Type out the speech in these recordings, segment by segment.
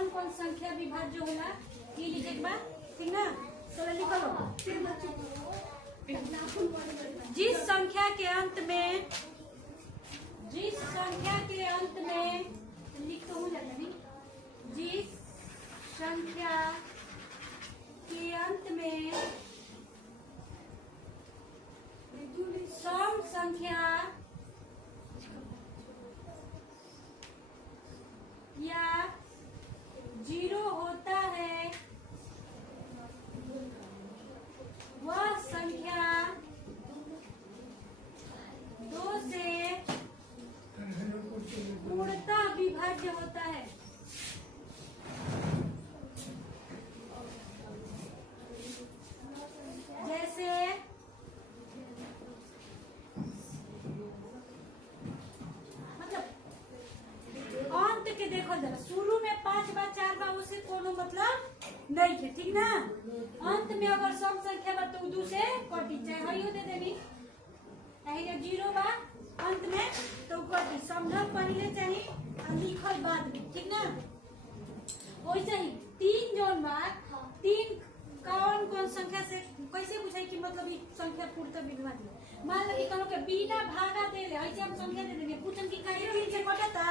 कौन कौन संख्या विभाज्य होला ये लिखे के बाद, ठीक ना। चलो लिख लो। जिस संख्या के अंत में लिख तो हो जाता नहीं, जिस संख्या के अंत में सम संख्या या जीरो होता है वह संख्या 2 से पूर्णतः विभाज्य होता है। जैसे मतलब अंत के देखो जरा, शुरू में 5 बार 4 बार उसे कोनो मतलब नहीं है, ठीक ना। अंत में अगर सम संख्या बा तो 2 से कटी, चाहे हइयो दे देनी, चाहे 0 बा अंत में तो कटी, समझल पहले चाहिए और लिखल बाद में, ठीक ना। वैसे ही 3 जोन बा, 3 कौन कौन संख्या से कैसे पूछे कि मतलब ये संख्या पूर्णतः विभाज्य। मान लो कि कहो के बिना भागा देले ऐसे हम संख्या दे देंगे, पूछन कि काहे 3 से कटता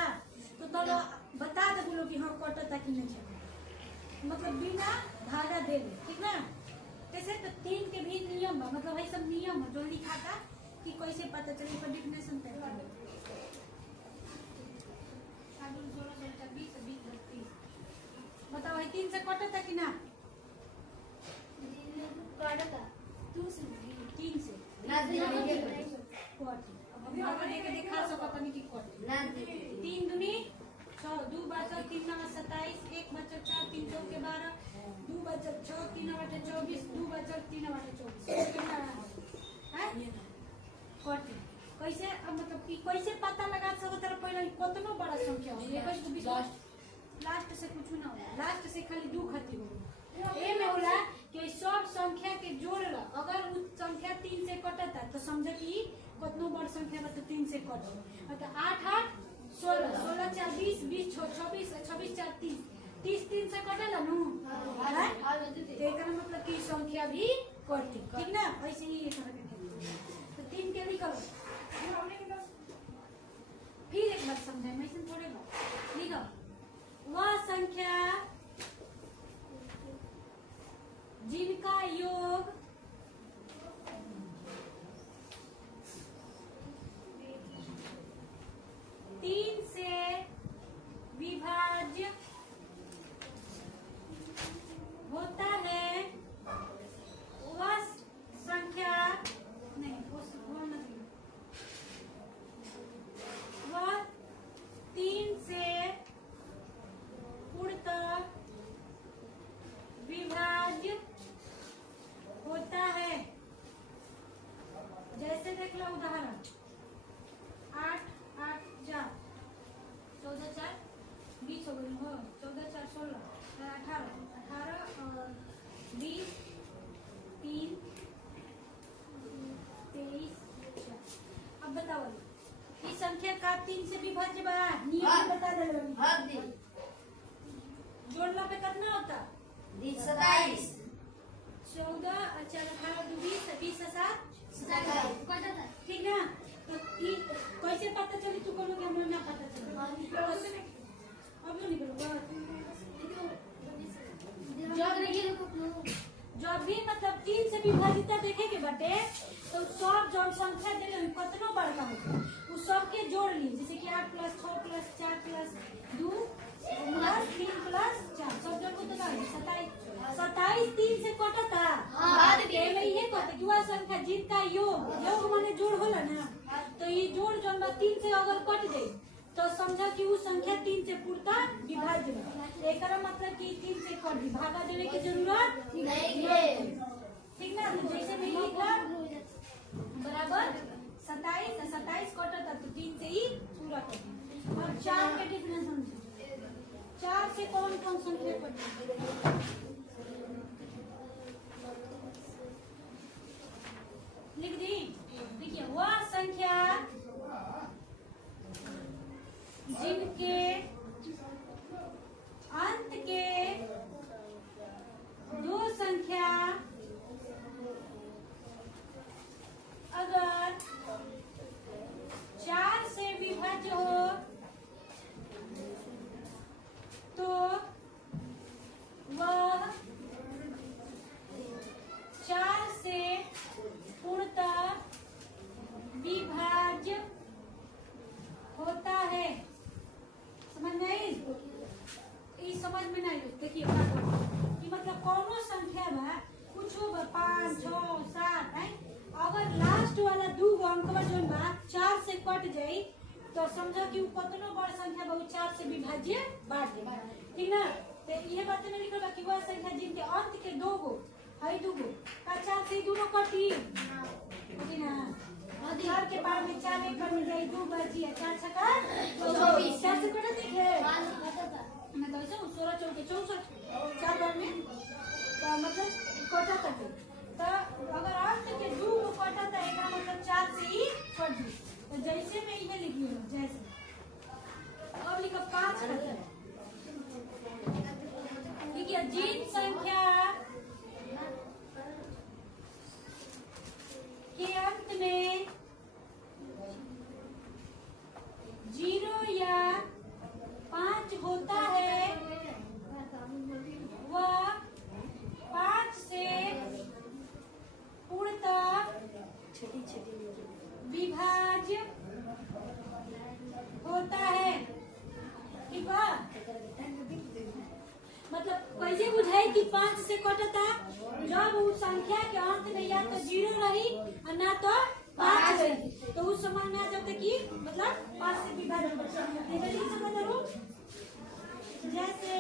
तो चलो बता दे बोलो कि हाँ कटता कि नहीं है, मतलब बिना भागा देले, ठीक ना। कैसे तो 3 के भी नियम बा, मतलब वही सब नियम है जो लिखा था कि कैसे पता चले, पर डिफिनेशन तय कर दे। बताओ 3 से कटता कि ना, कटता 3 से अभी देखा सकता नहीं कि कट 3 दूनी 6, 2 बचल 3 नवा 27, 1 बचल 4, 3 चौके 12, 2 बचल 6, 3 नवा 24, 2 बचल 3 नवा 24 कट। कैसे अब मतलब कि कैसे पता लगा सकते रह, पहले कितना बड़ा संख्या हो, लास्ट से कुछ ना होला, लास्ट से खाली 2 खती हो ए में होला कि सब संख्या के जोड़ला, अगर उस संख्या 3 से कटता तो समझ कि कितना बड़ संख्या बा तो 3 से कट, मतलब 8 8 16, 16 4 20, 20 26, 26 4 30, 30 3 से कटेला नु, एकर मतलब कि संख्या भी कटती, ठीक ना। ऐसे ही ये तरह के तो 3 के लिखो, फिर एक बार समझाए मैं इसे थोड़े बार लिखो। वह संख्या जिनका योग 3 से विभाज्य होता है वह संख्या नहीं, वह 3 से पूर्णतः विभाज्य होता है। जैसे देख लो उदाहरण 8 8 4 14 4 20 हो गई हो, 14 4 16 18 18 और 20 3 23। अब बताओ इस संख्या का 3 से विभाज्य बा, नियम बता दे। जोड़ला पे कितना होता, 27 14 अच्छा 18 2 20 20 से 7 ठीक ना। तो कैसे पता चली तू कोनो के हमरा ना पता चले, अब नहीं बोलो जब भी मतलब 3 से विभाजित देखे के बटे तो सब जोड़ संख्या दे कितना बड़का होता उस सब के जोड़ ली, जैसे कि 8 + 6 + 4 + 2 + 3 + 4 सब जोड़ को तो 27 3 से कटता में ये कहते कि वह संख्या जिनका योग माने जोड़ होला ना, तो ये जोड़ जौन 3 से अगर कट जाए तो समझो कि वो संख्या 3 से पूर्णतः विभाज्य है। एकरा मतलब कि 3 से कट भागा देने की जरूरत नहीं है, ठीक ना। तो जैसे मैं लिखा बराबर 27 कटता तो 3 से ही पूरा कट। और 4 के डिफरेंस समझो, 4 से कौन कौन संख्या कटती, लिख दी। देखिए वह संख्या जिनके अंत के दो संख्या अगर 4 से विभाज्य हो तो वह 4 से पूर्णतः विभाज्य होता है। समझ में आई? ई समझ में नहीं देखिए कि मतलब कौनो संख्या बा कुछ 5 6 7 है, अगर लास्ट वाला दू गो अंकवा जोन बा 4 से कट जाई तो समझो कि कतनो बड़ संख्या बा 4 से विभाज्य बांट दे, ठीक ना। तो ये बात में लिखल बा कि वह संख्या जिनके अंत के दो गो है दू गो का 4 से दोनों कटी ठीक ना। 4 के बाद में 4 एक बार में जाई 2 बची 4 छका 24 4 से कटे दिखे मैं तो ऐसे 16 चौके 64 4 बार में तो मतलब कटा तक तो अगर अंत के दू गो कटा तो एक मतलब 4 से ही कट दी। तो जैसे मैं इन्हें लिखी हूँ जैसे अब लिखो 5 देखिए जिन संख्या के अंत में 0 या 5 होता है वह 5 से पूर्णतः विभाज्य होता है। ठीक बा? मतलब कैसे बुझाई कि 5 से कटता जब उस संख्या के अंत में या तो 0 रही और ना तो 5 रही तो उस समय में आ जाता कि मतलब 5 से विभाजन जैसे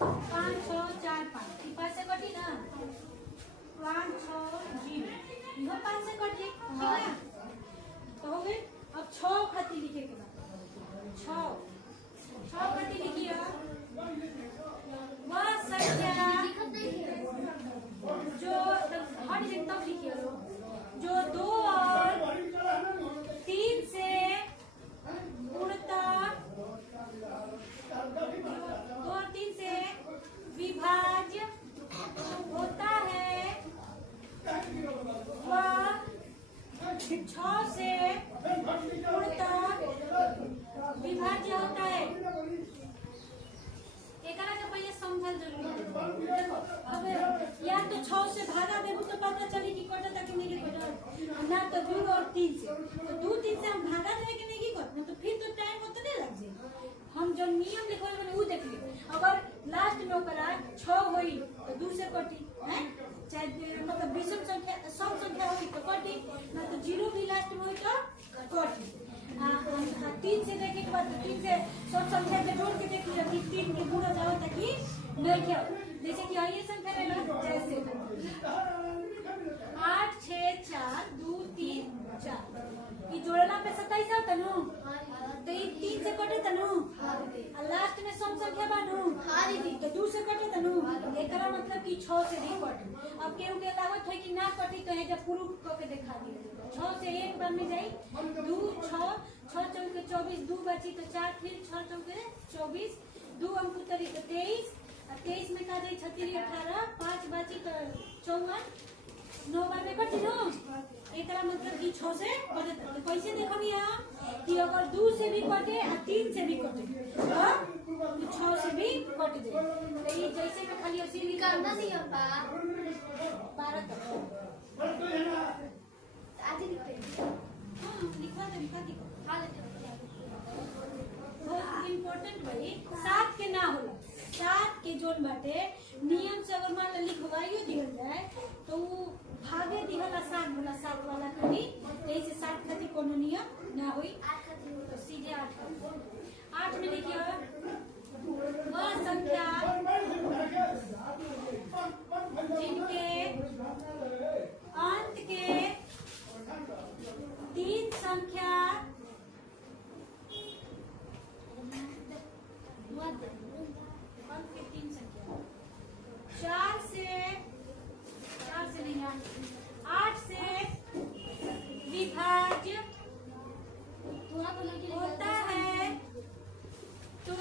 5 6 4 5 5 से कटी ना 5 6 0 यह 5 से कट गई ठीक है। तो हो गई अब 6 खाती लिखे के बाद 6 खाती लिखिए वह संख्या जो हर दिन तक लिखिए जो 2 और 3 से पूर्णतः 2 और 3 से विभाज्य होता है वह 6 से पूर्णतः विभाज्य होता है। एकरा के पहले समझल जरूरी है। अब या तो 6 से भागा देबू तो पता चली कि कटा तक नहीं कटा ना तो 2 और 3 से तो 2 3 से हम भागा देवे कि नहीं कटना तो फिर तो टाइम उतने लग जाए। हम जो नियम लिखल बने वो देख ली अगर लास्ट में ओकरा 6 होई तो 2 से कटी हैं चाहे मतलब विषम संख्या सम संख्या होई तो कटी ना तो 0 भी लास्ट में होई तो कटी। 3 से देखे के बाद 3 से सब संख्या के जोड़ के देख लिया कि 3 के पूरा जाओ ताकि नहीं क्या जैसे कि ये संख्या है ना जैसे 8 6 4 2 3 4 ये जोड़ना पे 27 होता नु तो ये 3 से कटे तनु और लास्ट में सम संख्या बानू तो 2 से कटे तनु एकरा मतलब कि 6 से भी कटे। अब केहू के लागत है कि ना कटी तो है जब प्रूफ करके दिखा दिए 6 से एक बार में जाई 2 6 6 चौके 24 2 बची तो 4 फिर 6 चौके 24 2 अंक उतरी तो 23 और 23 में का जाई 36 18 5 बची तो 54 9 बार में कटी नो एकरा मतलब कि 6 से कटे तो कैसे देखो यहाँ कि अगर 2 से भी कटे और 3 से भी कटे तो 6 से भी कट जाए तो ये जैसे मैं खाली उसी करना नहीं होता 12 तक आज लिखते हैं लिखवा दे लिखा दी हां लेते बहुत इम्पोर्टेंट भाई 7 के ना होला 7 के जोन बाटे नियम से अगर मान लो लिखवाइयो दिहल जाए तो वो भागे दिहल आसान होला 7 वाला करी ऐसे 7 खातिर कोनो नियम ना होई तो सीधे 8 में लिखियो वह संख्या जिनके अंत के 3 संख्या अंत के 3 संख्या 4 से नहीं 8 से विभाज्य थोड़ा तो लगे होता है तो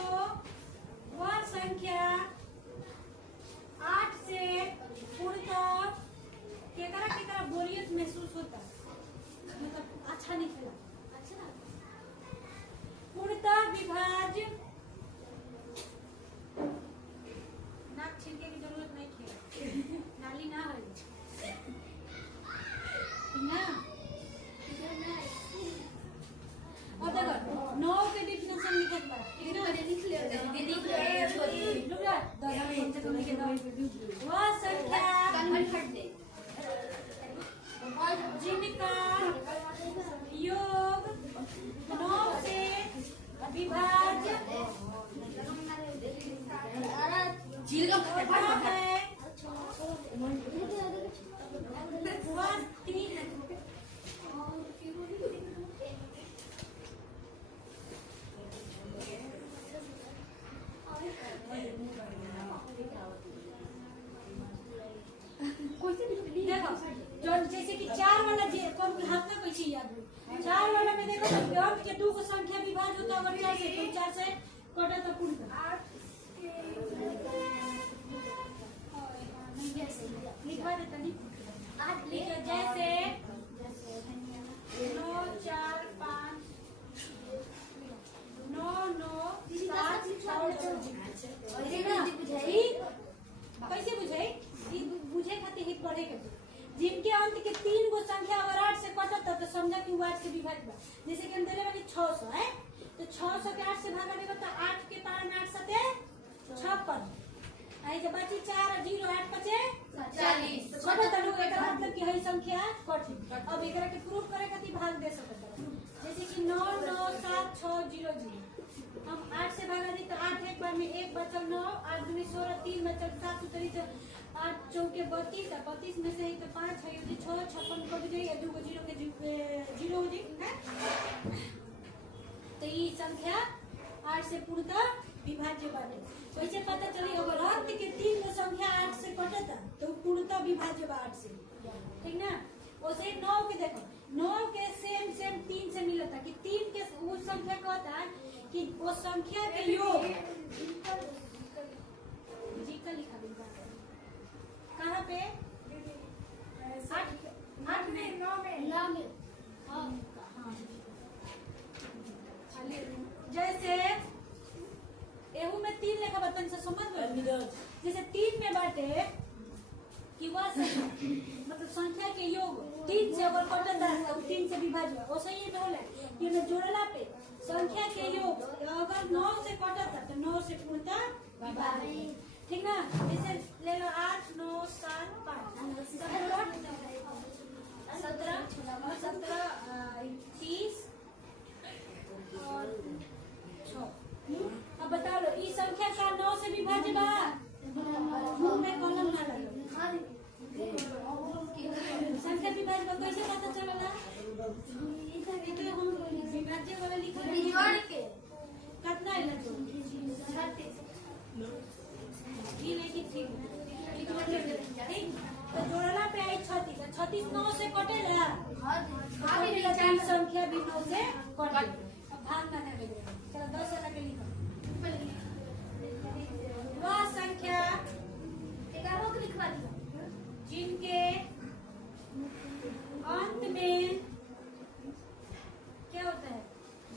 देखो जो जैसे कि 4 वाला कौन हाथ में कैसे याद हो 4 वाला में देखो तो अंक के 2 को संख्या विभाज्य होता अगर 4 से तो 4 से कटा तो पूर्ण लिखवा देता नहीं लिखो जैसे 9 4 5 9 9 7 कैसे बुझाई बुझे खातिर हित पढ़े के जिनके अंत के 3 गो संख्या अगर 8 से कटता तो समझा कि 8 से विभाजित बा जैसे कि हम देले बानी 600 है तो 600 के 8 से भागा देबो तो 8 के पावर 8 सते 56 आई जब बची 4 और 0 8 बचे 40 छोटा तनु एकर मतलब कि है संख्या कठिन अब एकरा के प्रूफ करे खातिर भाग दे सकत जैसे कि 9 9 7 6 0 0 हम 8 से भागा दी तो 8 एक बार में 1 बचल 9 8 दूनी 16 3 बचल 7 उतरी तो 8 चौके 32 32 में से तो 5 है 6 56 कट जाए 2 को 0 के 0 हो जाए तो ये संख्या 8 से पूर्णतः विभाज्य बाटे वैसे पता चली अगर अंक के 3 गो संख्या 8 से कटता तो पूर्णतः विभाज्य बा 8 से ठीक ना वैसे 9 के देखो 9 के सेम 3 से मिलता कि 3 के वो संख्या कहता है कि वो संख्या के योग जी का लिखा बिल्कुल कहाँ पे 8 में 9 में हाँ जैसे एहू में 3 लेखा बतन से समझ लो जैसे 3 में बाटे कि वह मतलब संख्या के योग 3 से अगर कटता है तो 3 से विभाज्य वैसे ही में होला कि में जोड़ला पे संख्या के योग अगर 9 से कटता तो 9 से पूर्णतः विभाज्य ठीक ना जैसे ले लो 8 9 7 5 17 30 और 6 अब बता लो इस संख्या का 9 से विभाज्य बा मुंह में कलम ना लगो संख्या विभाज्य बा कैसे पता चलला ये तो हम विभाज्य वाला लिखा है जोड़ के कितना है लगे 36 ये लेके ठीक तो जोड़ला पे आई 36 36 9 से कटेला हां भी संख्या भी 9 से कटे अब भाग ना है चलो 10 से लगे लिखो वह संख्या 11 को लिखवा दिया जिनके अंत में क्या होता है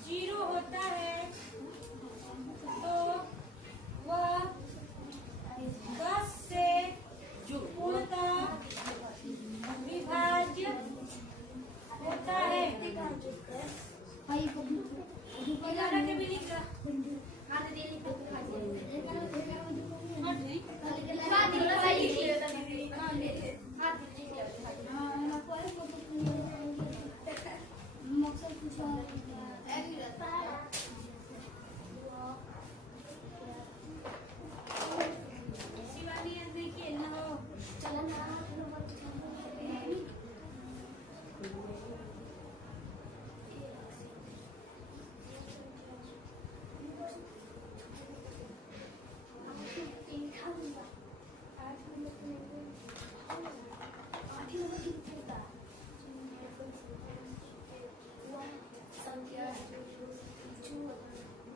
0 होता है तो वह 10 से पूर्णतः विभाज्य होता है 11 के भी लिख रहा शिवानी अंदर के ना हो चलना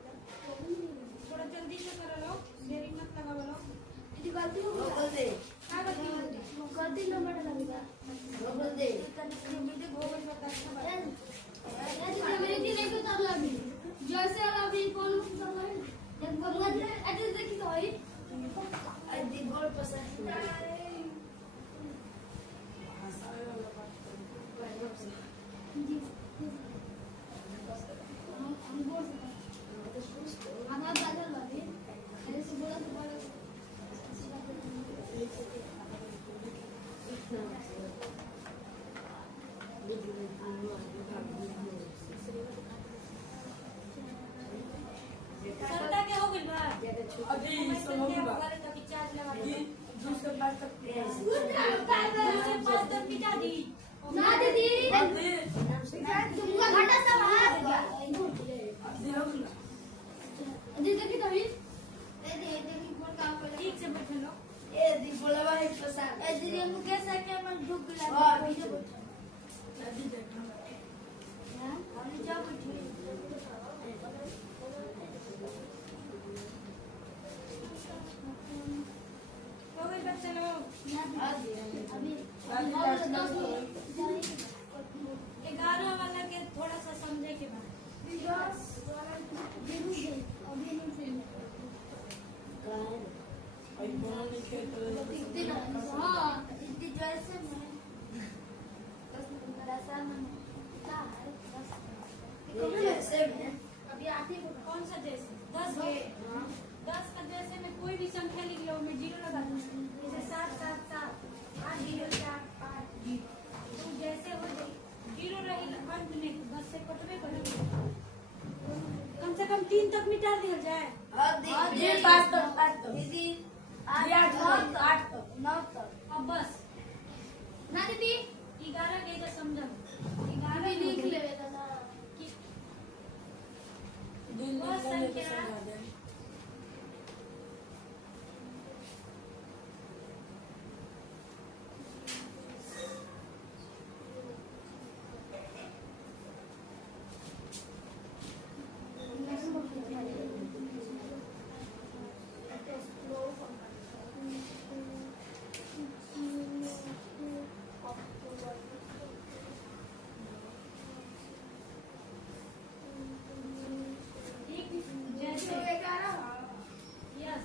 थोड़ा जल्दी से करो लो देरी मत लगाओ लो यदि गलती हो गई हां गलती नंबर लगेगा बोल दे मुझे गोबर बता यदि मेरे दिन एक तब लगी जैसे अभी कौन सब है जब बोलूंगा एड्रेस देखी तो है अभी गोल पसंद जी हम बोल हमारा बदल वाले ऐसे बोला तो बड़ा सरता के हो गइल बा अभी सब हो गइल बा तो चार्ज 2 से 5 तक मिटा दी ना दीदी तुमका घाटा सब हाथ दीदी की तभी देखी बोल काम कर ठीक से बैठ लो ए दी बोलवा है प्रसाद ए दीदी हम कैसे के मन दुख लगा वीडियो दादी देखो हां हम जा बैठे हो गई बच्चे लोग अभी 11 वाला के थोड़ा सा समझे के बाद कौन सा जैसे 10 का जैसे में कोई भी संख्या लिख लो मैं 0 लगा दूँ जैसे 7 7 7 8 0 4 5 तो जैसे हो जाए 0 रही अंत में 10 से कटवे करेंगे कम से कम 3 तक मिटा दिया जाए दीदी 5 तक दीदी 8 तक 9 तक अब बस ना दीदी 11 के जो समझो 11 लिख लेवे दादा बस संख्या यस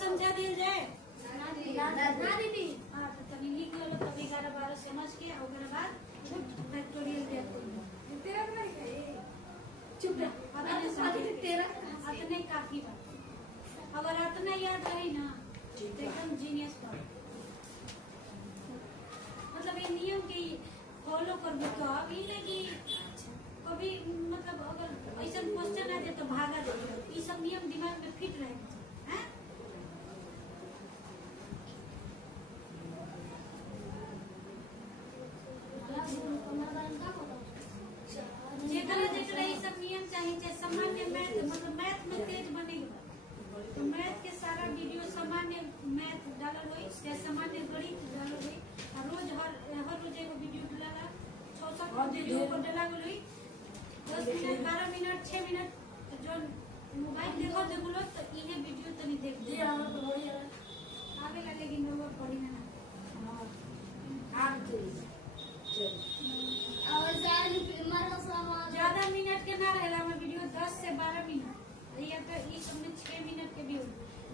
समझा दिया जाए ना दीदी हाँ तो तभी लिख लो तभी 11 12 समझ के और ओकरा बाद फैक्टोरियल दे चुप रह अतने काफी बात अगर अतना याद रही ना तो एकदम जीनियस पर मतलब ये नियम के फॉलो कर दो तो अब ये कि कभी मतलब अगर ऐसा क्वेश्चन आ जाए तो भागा दे ये सब नियम दिमाग में फिट रहेगा हैं जेकरा जेकरा ये सब नियम चाहिए सामान्य मैथ मतलब मैथ में तेज बनेगा तो मैथ के सारा वीडियो सामान्य मैथ डालल होई या सामान्य गणित डालल होई और रोज हर रोज एगो वीडियो डाला 6-7 वीडियो को डाला गेल होई 10 मिनट 12 मिनट 6 मिनट जो मोबाइल देखो तो बोलो तो इहे वीडियो तनी देख जी हम तो वही है आवेला लेकिन वो पढ़ी ना आम तो और ज्यादा मिनट के ना रहेला में वीडियो 10 से 12 मिनट ये तो इस में 6 मिनट के भी हो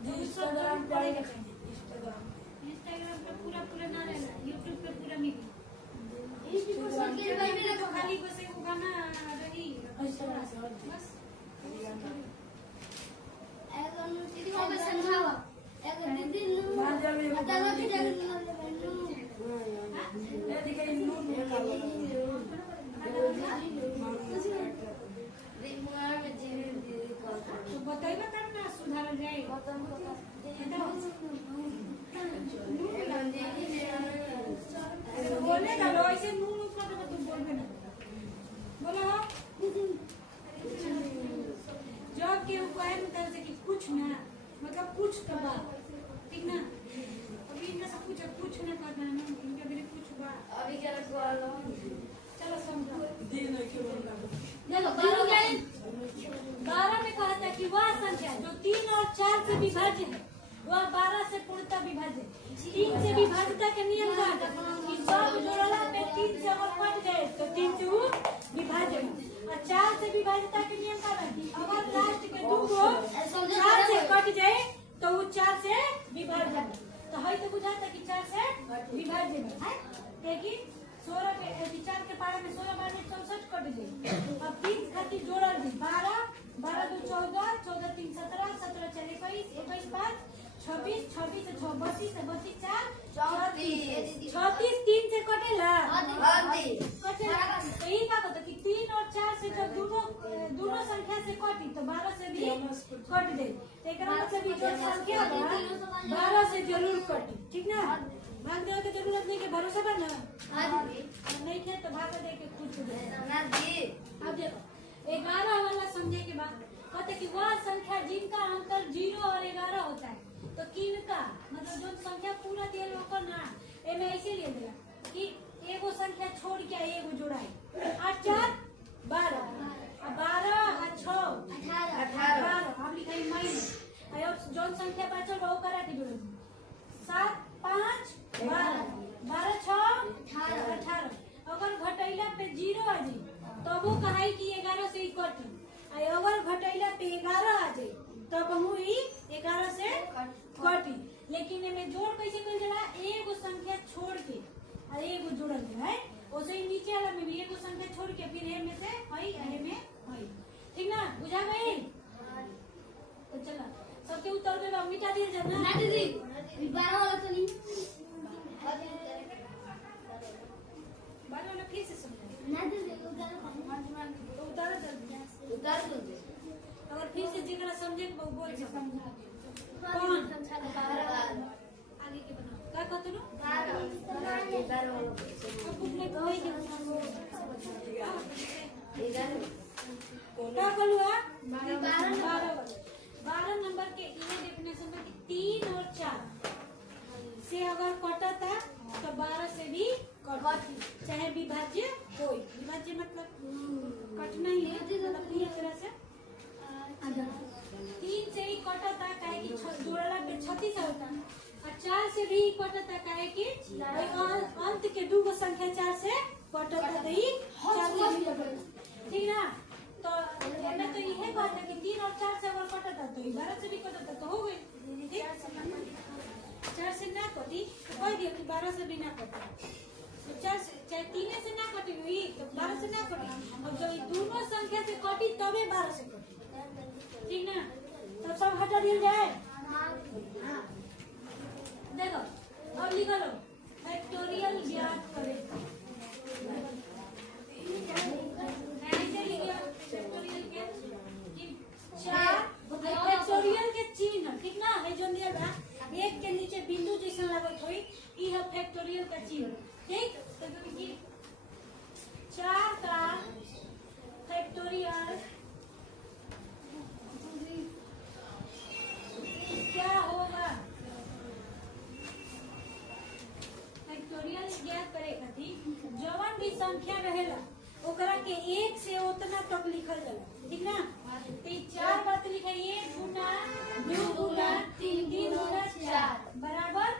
200 पड़ेगा इंस्टाग्राम पे पूरा पूरा ना रहना, यूट्यूब पे पूरा मिली। तो खाली बस एक गाना रही बस। तो बताइए तब ना सुधार जाए। बोलने का लो ऐसे मुंह ऊपर तो तुम बोलबे ना बोलो। जब के ऊपर मतलब से कि कुछ ना मतलब कुछ तो बात ठीक ना। अभी इनका सब कुछ ना करना है ना, इनका भी कुछ बात अभी क्या रखवा चलो समझो। देखो 12 में कहा था कि वह संख्या जो 3 और 4 से विभाज्य है वह 12 से पूर्णतः विभाज्य है। 3 से विभाज्यता के नियम का कि सब जोड़ला पे 3 से अगर कट गए तो 3 से वो विभाज्य है। और 4 से विभाज्यता के नियम का कि अगर लास्ट के दो को 4 से कट जाए तो वो 4 से विभाज्य है। तो है तो बुझाता कि 4 से विभाज्य है लेकिन 16 के 4 के पारे में 16 बार में 64 कट गई। अब 3 खातिर जोड़ल दी 12 12 2 14 14 3 17 17 4 21 21 5 26 26 से 6 32 से 32 4 36 3 से कटेला कटेला। तो यही बात होता कि 3 और 4 से जब दोनों संख्या से कटी तो 12 से भी कट गई। मतलब जो संख्या 12 से जरूर कटी ठीक ना। भाग देने की जरूरत नहीं के भरोसा पर ना नहीं थे तो भाग दे के कुछ अब देखो 11 वाला समझे के बाद कहते कि वह संख्या जिनका अंतर 0 और 11 होता है। तो किनका मतलब जो संख्या पूरा दिया होकर ना एमे ऐसे ले दिया कि एगो संख्या छोड़ के एगो जोड़ा है 8 4 12 12 और 6 18 हम लिखाई माइनस और जो संख्या बचल वो करा के जोड़ 7 5 12 12 6 18 अगर घटैला पे 0 आ जाए तब वो कहाई कि 11 से ही कटी। अगर घटैला पे 11 आ जाए तब वो ही 11 से कटी। लेकिन में जोड़ कैसे कर जाला एगो संख्या छोड़ के और एगो जोड़ल है वैसे ही नीचे वाला में भी एगो संख्या छोड़ के फिर ए में से हई ए में हई ठीक ना बुझा गई। तो चला सबके उत्तर दे मिटा दिए जाना ना दीदी 12 वाला तो नहीं 12 वाला फिर से समझा ना दीदी उतार दो अगर फिर से जगह समझे तो बोल के समझा कौन आगे के बनाओ क्या कहते हो 12 बुक में कोई के क्या बोलूआ 12 नंबर के ये डेफिनेशन में 3 और 4 से अगर कटता तो 12 से भी कटी चाहे विभाज्य कोई विभाज्य मतलब कटना ही है मतलब पूरी तरह से 3 से ही कटता काहे कि जोड़ला पे 36 होता और 4 से भी कटता काहे कि अंत के दो गो संख्या 4 से कटता तो ही 4 से भी कटता ठीक ना। तो मैं तो यही बात है कि 3 और 4 से अगर कटता तो 12 से भी कटता तो हो गई 4 से ना कटी तो कह दिया कि 12 से भी ना कटा तो 4 से चाहे 3 से ना कटी हुई तो 12 से ना कटी और जो दोनों संख्या से कटी तबे 12 से कटी ठीक ना। तब सब हटा दिया जाए देखो अब लिख लो फैक्टोरियल ज्ञात करें फैक्टोरियल के चिन्ह ठीक ना है जो दिया बा एक के नीचे बिंदु जैसा लगत होई ई है फैक्टोरियल का चिन्ह ठीक। तो कि 4 का फैक्टोरियल क्या होगा फैक्टोरियल ज्ञात करे खातिर जवन भी संख्या रहेला ओकरा के 1 से उतना तक लिखल जाला ठीक ना। तो 4 बात लिखे 1 गुना 2 गुना 3 गुना 4 बराबर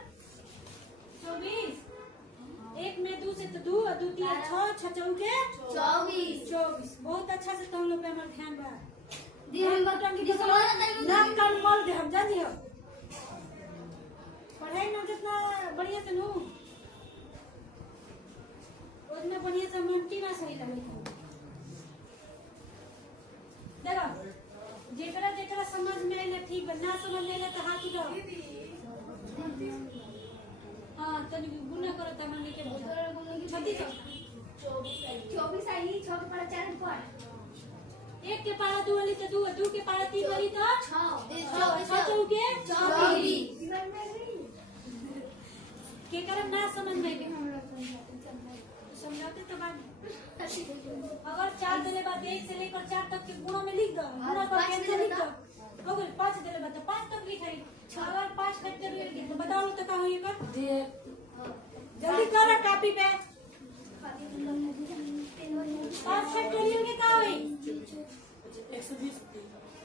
24 1 में 2 से तो 2 और 2 3 6 6 चौके 24 बहुत अच्छा से तुम लोग पे हमारा ध्यान बा दी हम बटन की नाम कान मल दे हम जानी हो पढ़ाई ना सही लगे देखो जेकरा जेकरा समझ में आइला ठीक बा, ना समझ में आइला तो हाथ उठाओ। हाँ तनी गुना करो त मन के बोल 36 24 आई 6 के पारा 4 पर एक के पारा 2 वाली तो 2 2 के पारा 3 वाली तो 6 6 चौके 24 के करम ना समझ में आइला समझाते तो बाद अगर 4 देले बाद 1 से लेकर 4 तक के गुणा में लिख दो, गुणा करके आंसर लिख दो। अगर 5 देले बाद तो 5 तक लिखाई। अगर 5 फैक्टोरियल के तो बताओ तो का होई कर जल्दी करो कॉपी पे 5 फैक्टोरियल के का होई 120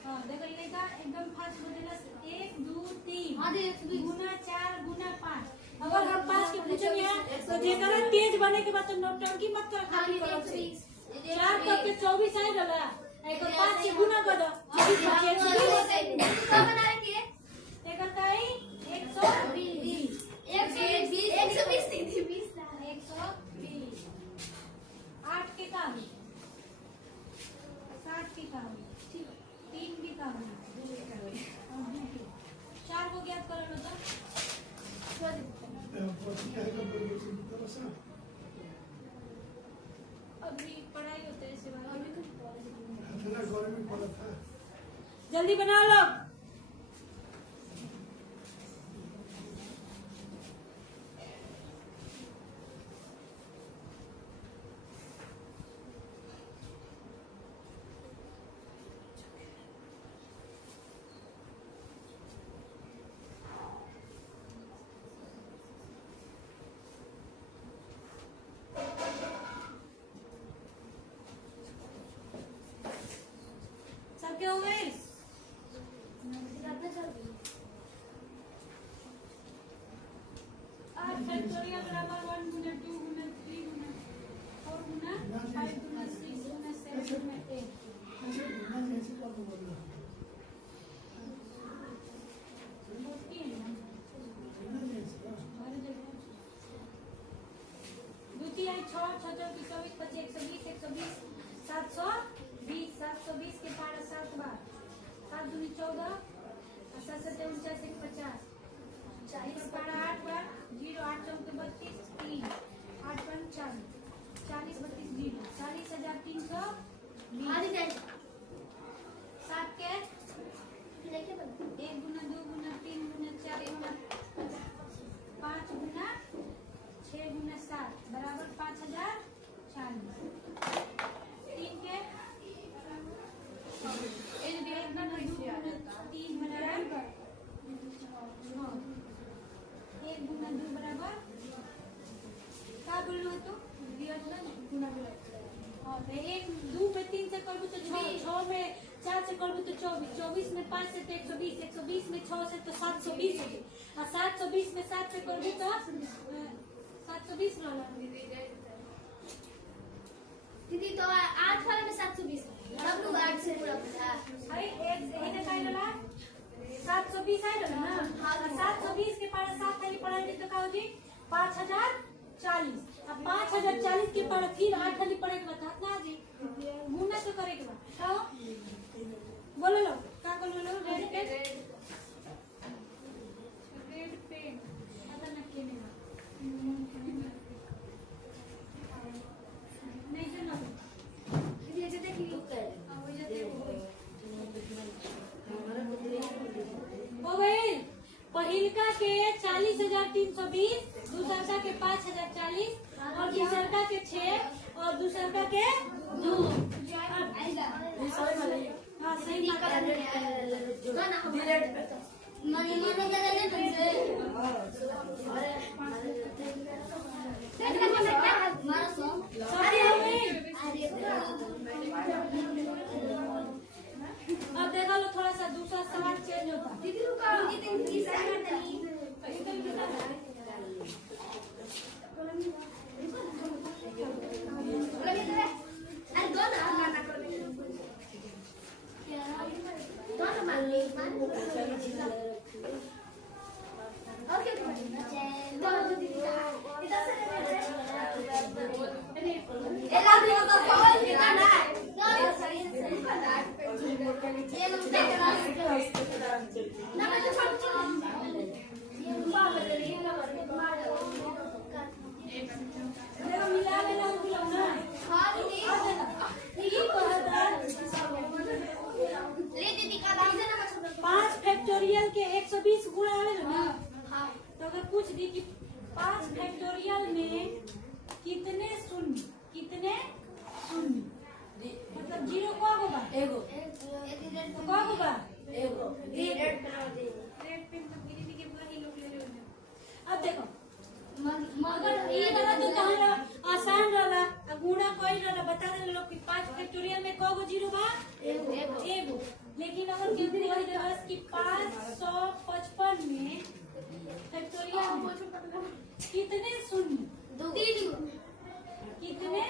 हां देखो ये का एकदम फास्ट बोलेला 1 2 3 हां दे 120 गुना 4 गुना 5 अगर हम 5 के पूछे यार तो जेकरा तेज बने के बाद तो नौटंकी मत कर खाली करो 4 तक के 24 आई रहला एक 5 के गुना कर दो 24 कब बनाए के एकर काई 120 8 के का 60 के का 3 के का 4 को ज्ञात कर लो तो अभी पढ़ाई होते है सिवा जल्दी बना लो सबके हो गए फैक्टोरियल बराबर 1 गुना 2 गुना 3 गुना 4 गुना 5 गुना 6 गुना 7 गुना 8 द्वितीय 6 6 24 25 120 720 720 के पारा 7 बार 7 दूनी 14 7 7 49 50 40 पारा 8 बार 0 8 चौके 32 3 8 5 40 32 0 40,320 7 के 1 गुना 2 गुना 3 गुना 4 गुना 5 गुना 6 गुना 7 बराबर 5,040 3 के 1 गुना 2 गुना 3 बराबर 1 गुना 2 बराबर क्या बोलना है तो गुना और 1 2 में 3 से करबो तो 6 6 में 4 से करबो तो 24 24 में 5 से तो 120 120 में 6 से तो 720 हो गई और 720 में 7 से करबो तो 720 रहला दीदी तो 8 वाला में 720 सब लोग 8 से पूरा था अरे एक इने काय रहला 720 आई रहला ना हां 720 के पारा 7 थाली पढ़ाई तो का हो जी 5,040 अब 5,040 के पारा फिर 8 थाली पढ़े के बता ना जी गुना तो करे के बा तो बोलो लो का बोलो लो रेड पेन आता ना के नहीं सुनो दीदी ऐसे देखिए हो गई पहिलका के 40,320 दूसरका के 5,040 और तीसरका के 6 और दूसरका के 2 हाँ सही बात है अब देखा लो थोड़ा सा दूसरा सवाल चेंज होता दीदी रुको दीदी देखो मिला लेना हम लोग ना ठीक कहता 5 फैक्टोरियल के 120 गुणा आवे ना तो अगर पूछ दी कि 5 फैक्टोरियल में कितने शून्य मतलब 0 को होगा एगो को होगा एगो अब देखो मगर ये वाला तो कहला आसान रहला अब गुणा कोई रहला बता दे लोग कि 5 फैक्टोरियल में को 0 बा एगो लेकिन अगर कितने कही दे कि 555 में फैक्टोरियल कितने शून्य कितने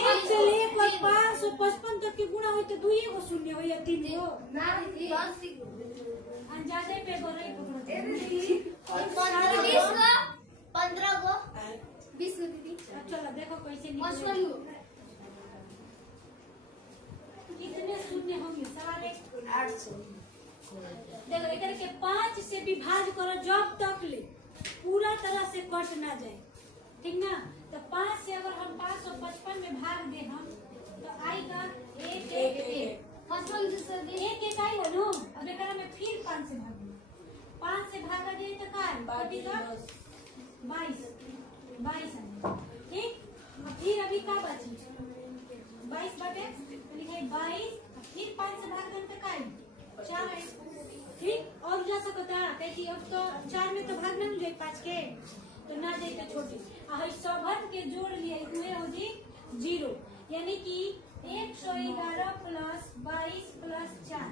एक से लेकर 555 तक के गुणा हुई तो 2 गो शून्य हुई या 3 गो अंदाजे पे बोले चलो देखो कैसे निकले कितने शून्य होंगे सवाल एक देखो एक के 5 से विभाज करो जब तक ले पूरा तरह से कट ना जाए ठीक ना तो 5 से अगर हम 555 में भाग दे हम तो आएगा 1 1 आई हो नो अब एकरा में फिर 5 से भाग 5 से भागा जाए तो का कटेगा 22 ठीक अब फिर अभी का बची 22 बाटे तो लिखे 22 फिर 5 से भाग दें तो का 4 ठीक और जा सकता है कि अब तो 4 में तो भाग नहीं जाए 5 के तो ना जाए तो छोटी आ सबन के जोड़ लिए हुए हो जी 0 यानी कि 111 प्लस 22 प्लस 4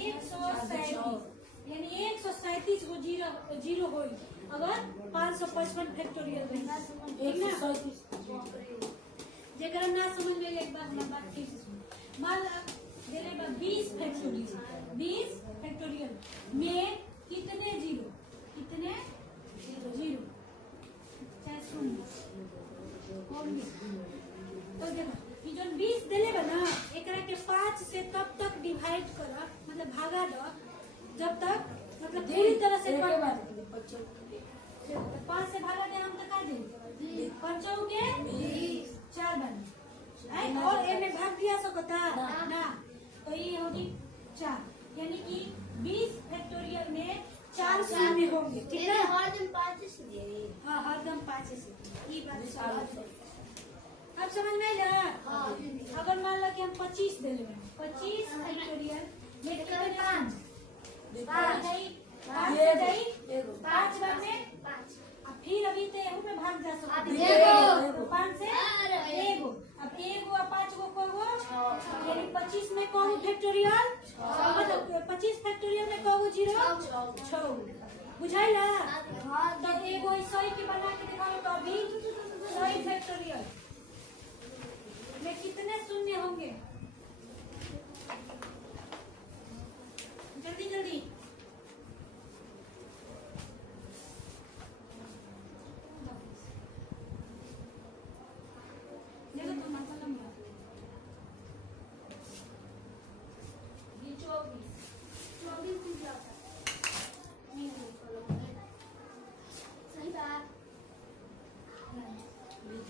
137 यानी 137 को 0 होई अगर 555 फैक्टोरियल रही ठीक ना जेकर ना समझ में एक बार हमारी बात ठीक से सुन मान देले बा 20 फैक्टोरियल में कितने 0 चाहे शून्य होंगे तो देखो ये जो 20 देले बा ना एकरा के 5 से तब तक डिवाइड कर मतलब भागा दो जब तक मतलब पूरी तरह से 5 से भागा दे हम तो का दे 5 के 4 बन और ए में भाग दिया सकता ना तो ये होगी 4 यानी कि 20 फैक्टोरियल में 4 शून्य होंगे ठीक है हर दिन 5 से दिए हाँ हरदम 5 से ये बात अब समझ में आया अगर मान लो कि हम 25 दे लेंगे 25 फैक्टोरियल में कितने 5 बार में 5 अब फिर अभी तो एगो में भाग जा सकते हैं 5 से एगो अब एगो और 5 को यानी 25 में कौन फैक्टोरियल मतलब 25 फैक्टोरियल में कौन 0 6 बुझाइला तो एगो सही के बना के दिखाओ तो अभी सही फैक्टोरियल में कितने शून्य होंगे जल्दी जल्दी देखो तो मतलब ये 24 दिन जाता नहीं सही बात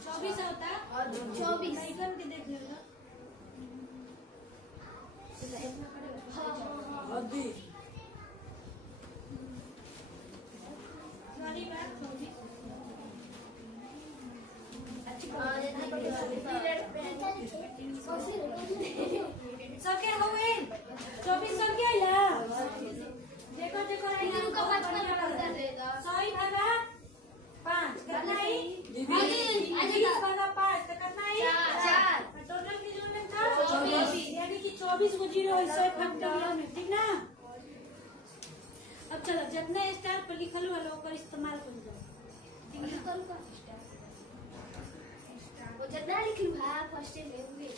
24 होता और 24 साइकिल के देख लो अभी वाली बात 24 सबके हुए 24 सब क्या या देखो देखो सही भागा 5 कितना ही 20 भागा 5 तो कितना ही 4 टोटल कितना था 24 यानी कि 24 को 0 है फैक्टोरियल में ठीक ना अब चलो जितने स्टार पर लिखल वाला ओकर इस्तेमाल कर जाओ ठीक ना वो जितना लिखी है फर्स्ट में हुए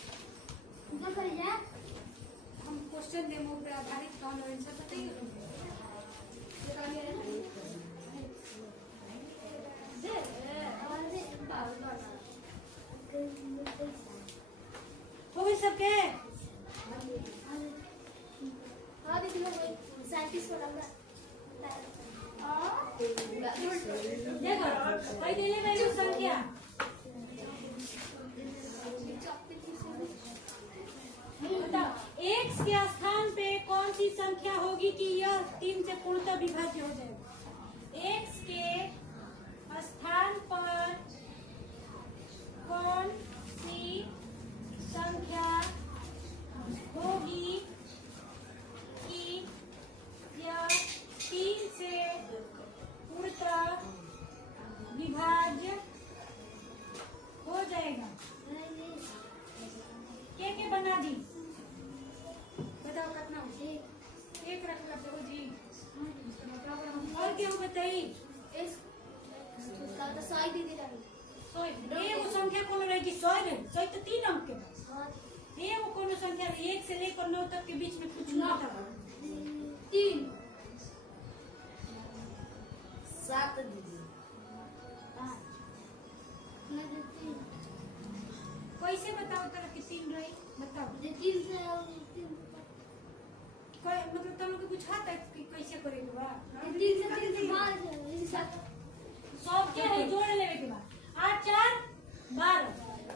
ऊपर कर जा हम क्वेश्चन डेमो पे आधारित कौन आंसर बताइए दे हो गई सबके? देखो कोई दिले वैल्यू संख्या बताओ x के स्थान पे कौन सी संख्या होगी कि यह 3 से पूर्णतः विभाज्य हो जाएगा? x के स्थान पर कौन सी संख्या होगी कि यह 3 से पूर्णतः विभाज्य हो जाएगा? क्या बना दी बताओ कितना? एक रख लो जी। और क्या बताइए? एगो संख्या कौन रहेगी? 100 रहे। 100 तो 3 अंक के बाद एगो कौन संख्या 1 से लेकर 9 तक के बीच में कुछ ना था। 3 7 कैसे बताओ तरह की 3 रही? बताओ मतलब तुम लोग कुछ आता है कि कैसे करेंगे बा? सब क्या है जोड़ लेवे के बाद 8 4 12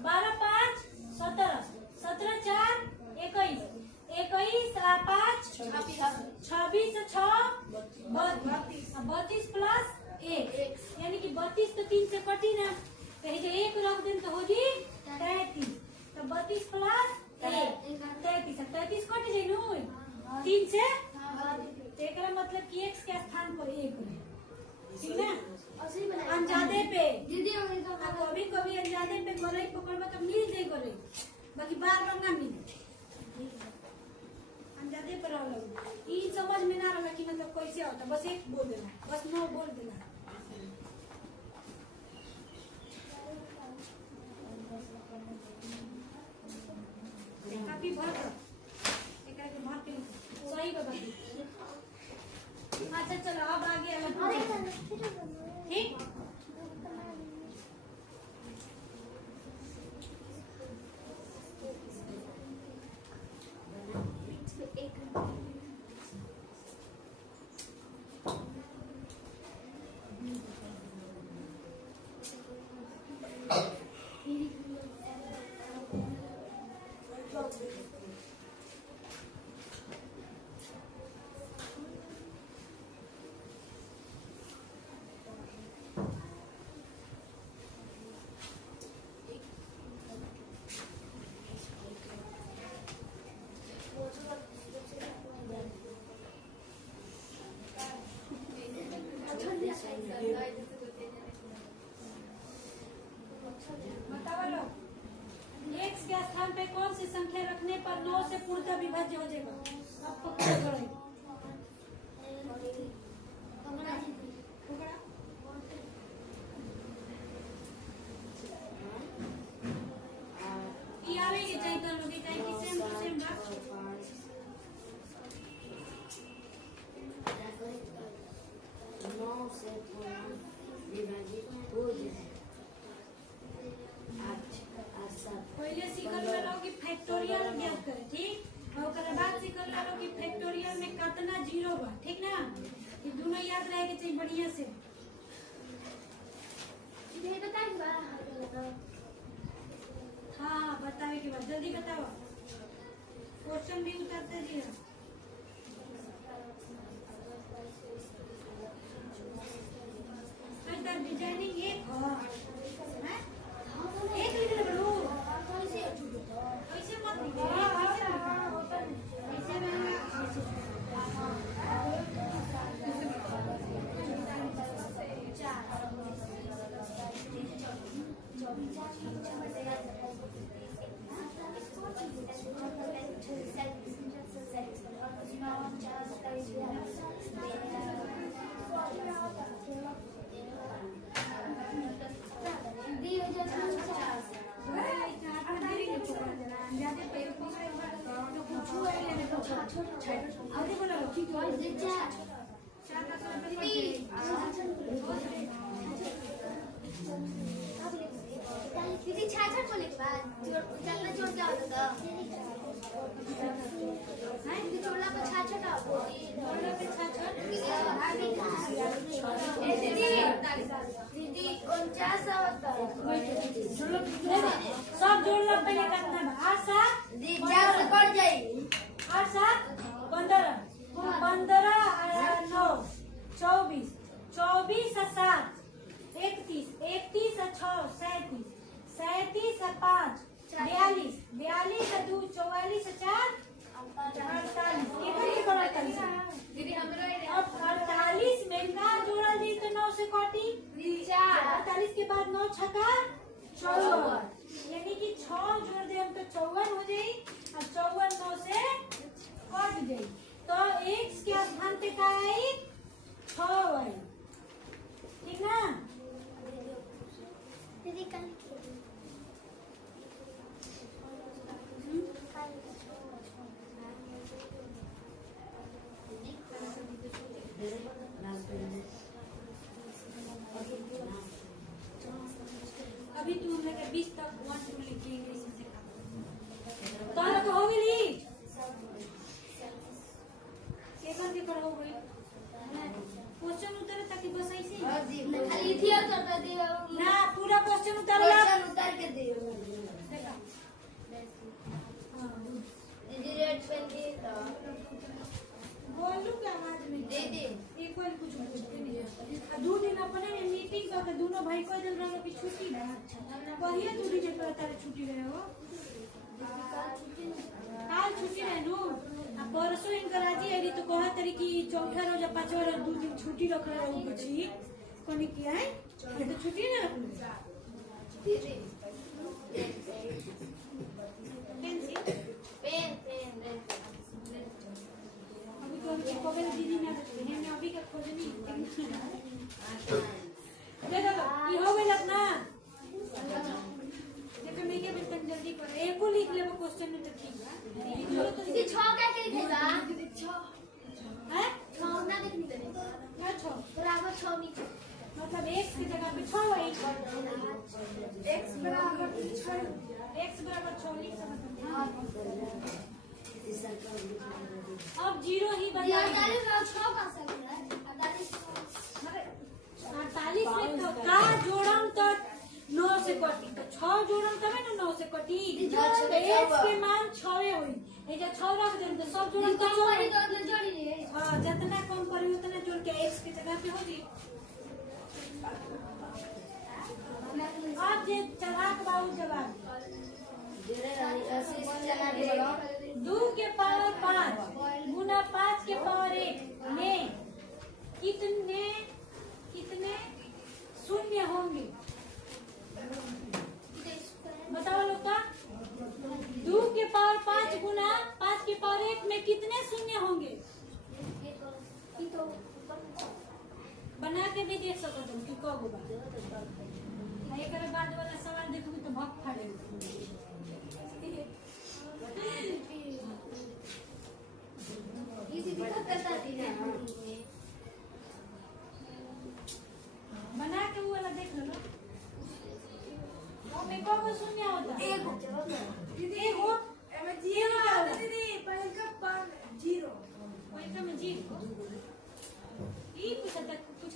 12 5 17 17 4 21 21 5 26 6 32 प्लस 1 यानी कि 32 तो 3 से कटी ना कहीं जो 1 रख दें तो होगी 33 तो 32 प्लस 1 33 33 कट जाए नु 3 से एकरा मतलब कि x के स्थान पर 1 है ठीक ना? अंजादे पे कभी कभी अंजादे पे गोरे पकड़बा तो मिल जाए गोरे बाकी बार ना मिले अंजादे पर रहो ई समझ में ना रहा कि मतलब कैसे होता बस एक बोल देना बस नो बोल देना। काफी भर एकरा के भर के सही बता अच्छा चलो अब आगे ठीक x के स्थान पे कौन सी संख्या रखने पर 9 से पूर्णतः विभाज्य हो जाएगा? आपको क्या पड़ेगा? आवेगी चाहिए कर लोगे चाहिए कि सेम टू सेम बात पहले सीखल वालों की फैक्टोरियल ज्ञात करें ठीक और ओकरा बाद सीखल वालों की फैक्टोरियल में कितना जीरो बा ठीक ना ये दोनों याद रहे के चाहिए बढ़िया से। हाँ बतावे के बाद जल्दी बताओ क्वेश्चन भी उतारते जी डिजाइनिंग एक एक लिख ले बड़ू कैसे मत आगे बोला ठीक है दीदी छाछड़ बोले के बाद जितना जोड़ क्या होता था हैं दीदी जोड़ला पे छाछड़ का जोड़ला पे छाछड़ दीदी 49 होता सब जोड़ला पे कितना 8 7 दीदी 4 से कट जाई 8 7 15 15 9 24 24 और 7 31 31 और 6 37 37 और 5 42 42 और 2 44 और 4 48 दीदी हमरा अब 48 में का जोड़ा दी तो 9 से काटी 48 के बाद 9 छक्का 54 यानी कि 6 जोड़ दे हम तो 54 हो जाई और 54 9 से कट जाई तो x के स्थान पे का आई 6 आई ठीक ना दीदी कल अभी तू हमें 20 तक 1 2 लिख के इंग्लिश में सिखा तो तो हो गई सेकंड पेपर हो गई क्वेश्चन उतर ताकि बस ऐसे खाली थी उतर दे ना पूरा क्वेश्चन उतर उतर के दे दीदी रेड पेन दे तो बोलू के आवाज में दे दे एक बार कुछ बोलते नहीं आ दो दिन अपने में मीटिंग करके दोनों भाई को दिल रहा कि छुट्टी है कहिए दो दिन पर तारे छुट्टी रहे हो काल छुट्टी रहे नु आ परसों इनकर राजी है तो कहा तरी कि चौथा रोज या पांचवा रोज 2 दिन छुट्टी रख रहे हो बच्ची कोनी किया है ये तो छुट्टी ना रखो दीदी पेन से पेन अभी तो हम कोबल दीदी ना रखते हैं मैं अभी का खोजनी ले दो ये हो गई अपना देखो मैं क्या बोलता हूं जल्दी करो एक को लिख लेबो क्वेश्चन में तो ठीक है लिख लो तो दीदी 6 क्या लिखेगा दीदी 6 हैं 6 ना लिखनी तो क्या छो बराबर 6 नहीं मतलब x की जगह पे 6 है x बराबर 6 लिख सकते हैं अब 0 ही बना 6 का सकता है 48 में तो का जोड़म तो 9 से कटी तो 6 जोड़म तबे ना 9 से कटी तो x के मान 6 होई ए जे 6 रख देम तो सब जोड़म तो जोड़ी ले हां जितना कम करी उतना जोड़ के x की जगह पे हो जी अब जे चलाक बाबू जवाब 2 के पावर 5 गुना 5 के पावर 1 में कितने शून्य होंगे बताओ लोग 2 के पावर 5 गुना 5 के पावर 1 में कितने शून्य होंगे बना के भी देख सको तुम कि कब होगा एक बाद वाला सवाल देखोगे तो भग फाड़े बना के वो वाला देख लो ना में कब शून्य होता है दीदी एगो एमे जीरो होता दीदी पहले का 0 ओए का में 0 ई पूछा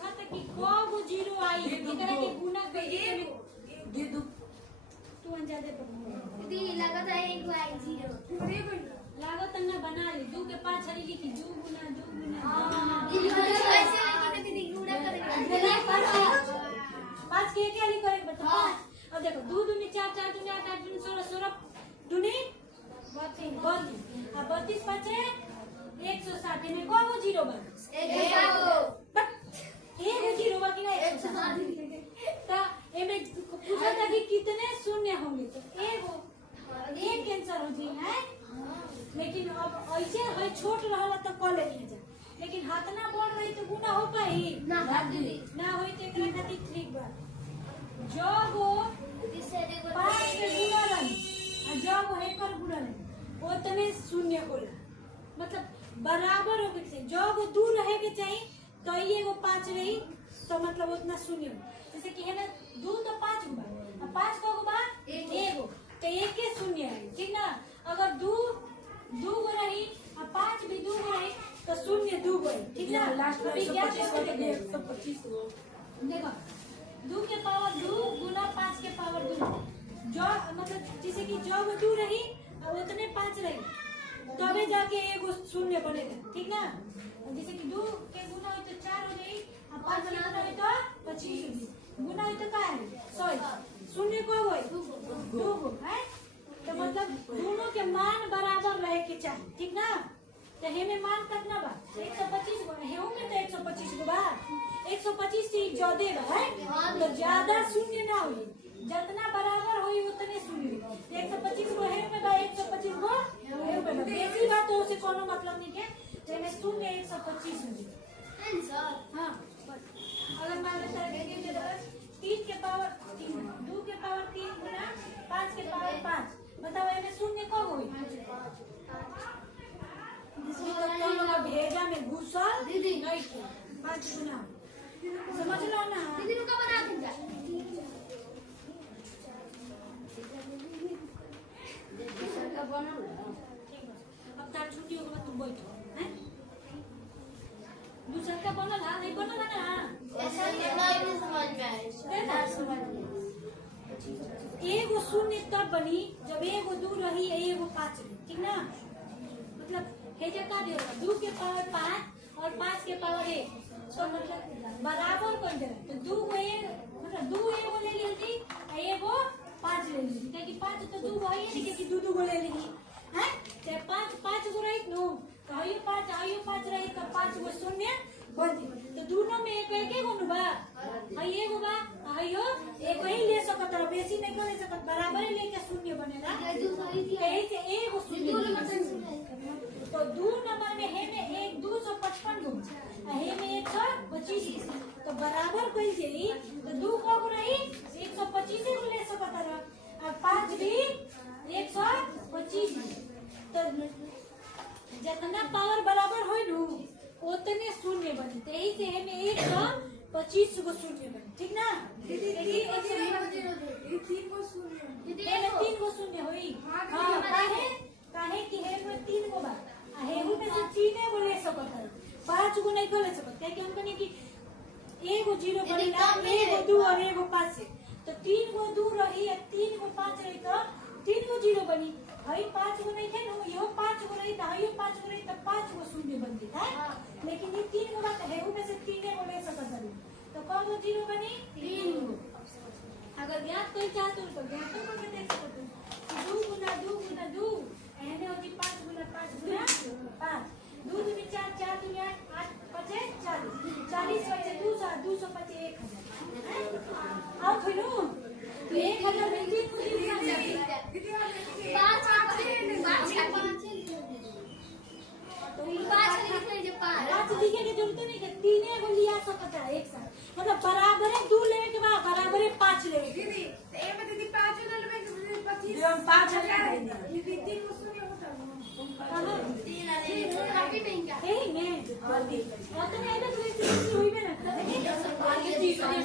था कि कब 0 आई एकरा के गुना करके दे दो तू अंजादे पर दीदी लगा था 1 आई 0 लागत ना बना ली 2 के 5 हरी लिखी 2 गुना दीदी ऐसे लिखी दीदी गुणा करेंगे 5 के क्या लिख करेंगे बता 5 अब देखो 2 दूनी 4 4 दूनी 8 8 दूनी 16 16 दूनी 32 अब 32 5 160 में को 0 बन 0 बा कि नहीं 160 ता एमे पूछा था कि कितने शून्य होंगे तो एक आंसर हो जी है लेकिन अब ऐसे है छोट रहला तो क ले लिया जा लेकिन हाथ ना बढ़ रही तो गुना हो पाई ना दीदी ना होई तो एकरा खातिर ठीक बा जब 5 के गुणन और जब हेकर गुणन ओतने शून्य होला मतलब बराबर हो के चाहिए जब 2 रहे के चाहिए तो ये वो 5 रही तो मतलब उतना शून्य जैसे कि है ना 2 तो 5 गो बा, 5 को बा एगो तो एक के शून्य है, ठीक ना। अगर 2 गो रही और 5 भी 2 गो रही तो शून्य 2 गो है, ठीक ना। लास्ट में अभी क्या 125 करते हैं? 125 गो। देखो 2 के पावर 2 गुना 5 के पावर 2, जो मतलब जैसे कि जो वो 2 रही और उतने 5 रही तबे जाके एगो शून्य बनेगा, ठीक ना। जैसे कि 2 के गुना हो तो 4 हो जाई और 5 के गुना हो तो 25 हो जाई, गुना हो तो का है 100, शून्य को होई 2 गो है। तो मतलब दोनों के मान बराबर रहे के चाहिए, ठीक ना। तो हे में मान कितना बा 125 गो, हेऊ में तो 125 गो बा, 125 से ज्यादा बा है तो ज्यादा शून्य ना होई, जितना बराबर होई उतने शून्य। 125 गो हे में बा 125 गो हे में बा, बेसी बा तो उसे कोनो मतलब नहीं के जेमे शून्य 125 हो जाए। हाँ अगर मान लेते हैं 3 के पावर 3 2 के पावर 3 गुना 5 के पावर 5, बताओ इसमें शून्य कब हुई? भेजा में घुसल दीदी नहीं थे 5 गुना, समझ लो ना। दीदी रुका बना दूंगा। ठीक है, अब तार छुट्टी होगा बाद तुम बैठो हैं। दूसरा का बनल है नहीं बनल है ना, ऐसा नहीं समझ में आया, समझ में एगो शून्य तब बनी जब एगो 2 रही एगो 5 रही, ठीक ना। मतलब हेजा का दे 2 के पावर 5 और 5 के पावर 1 तो मतलब बराबर बन जाए। तो 2 को मतलब 2 एगो ले ली थी एगो 5 ले ली, क्योंकि 5 तो 2 गो है नहीं, क्योंकि 2 गो ले ली हैं। चाहे 5 गो रही नो तो आइयो 5 रही तो 5 गो शून्य बन जाए। तो दोनों में एक गो नु बा हई एगो बा आइयो एक ही ले सकत है, बेसी नहीं कर ले सकत, बराबर ही लेके शून्य बनेगा। यही से एगो शून्य तो 2 नंबर में है में 255 गो है में 125 तो बराबर कोई जाई तो 2 कब रही 125 को ले सकत है और 5 भी 125 तो जितना पावर बराबर होई नु उतने शून्य बनी। तो यही से है में 125 गो शून्य बनी, ठीक ना। दीदी 3 गो शून्य होई। हां काहे कि है में 3 गो बा हेहू में से 3 गो ले सकत है, 5 गो नहीं ले सकत, काहे कि हम कहने कि एगो 0 बनेला एगो 2 और एगो 5 से तो 3 गो 2 रही है 3 गो 5 रही तो 3 गो 0 बनी। हई 5 गो नहीं थे नो यो 5 गो रही तो हई 5 गो रही तो 5 गो शून्य बन जाता है। लेकिन ये 3 गो बात हेहू में से 3 गो ले सकत है तो कौन गो 0 बनी 3 गो। अगर ज्ञात कोई चाहते हो तो ज्ञात को भी देख सकते हो 2 गुना 2 एने होती 5 गुना 5 2 दूनी 4 4 दूनी 8 5 40 बचे 200 बचे 1000 आओ फिर 1000 में 3 पाँच दिखे की जरूरत नहीं है, 3 गो लिया सकता है एक साथ, मतलब बराबर है 2 लेवे के बाद बराबर है 5 लेवे के। दीदी ए में दीदी 5 ले लेबे कि 25 हम 5 दीदी 3 को सुनिए होता कहां 3 अरे काफी नहीं क्या है ने और तो नहीं तो किसी हुई में ना आगे 30 दे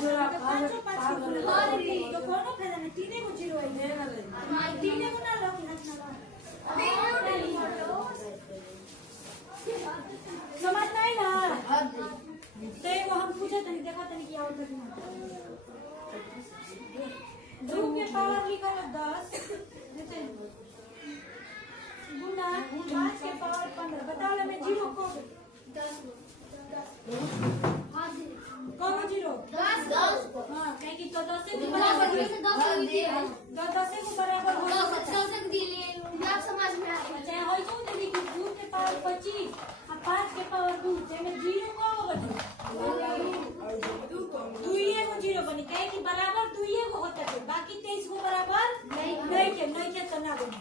जोड़ा 5 तो कोनो फायदा नहीं, 3 को 0 है 3 को ना लोग समझ नहीं ना। देखो हम पूछे तनी देखा तनी क्या होता है 2 के पावर लिखा है 10 गुना 5 के पावर 15 बताओ ना मैं 0 को 10 कौन 0 10 हां कहीं की तो 10 से बराबर 10 को बराबर हो समझ में आ चाहे होई तो दीदी कि 2 के पावर 25 और 5 के पावर 2 जेमे 0 को होगा 2 ये को 0 बनी कहे कि बराबर 2 ये को होता है, बाकी 23 को बराबर नहीं के तो ना बने।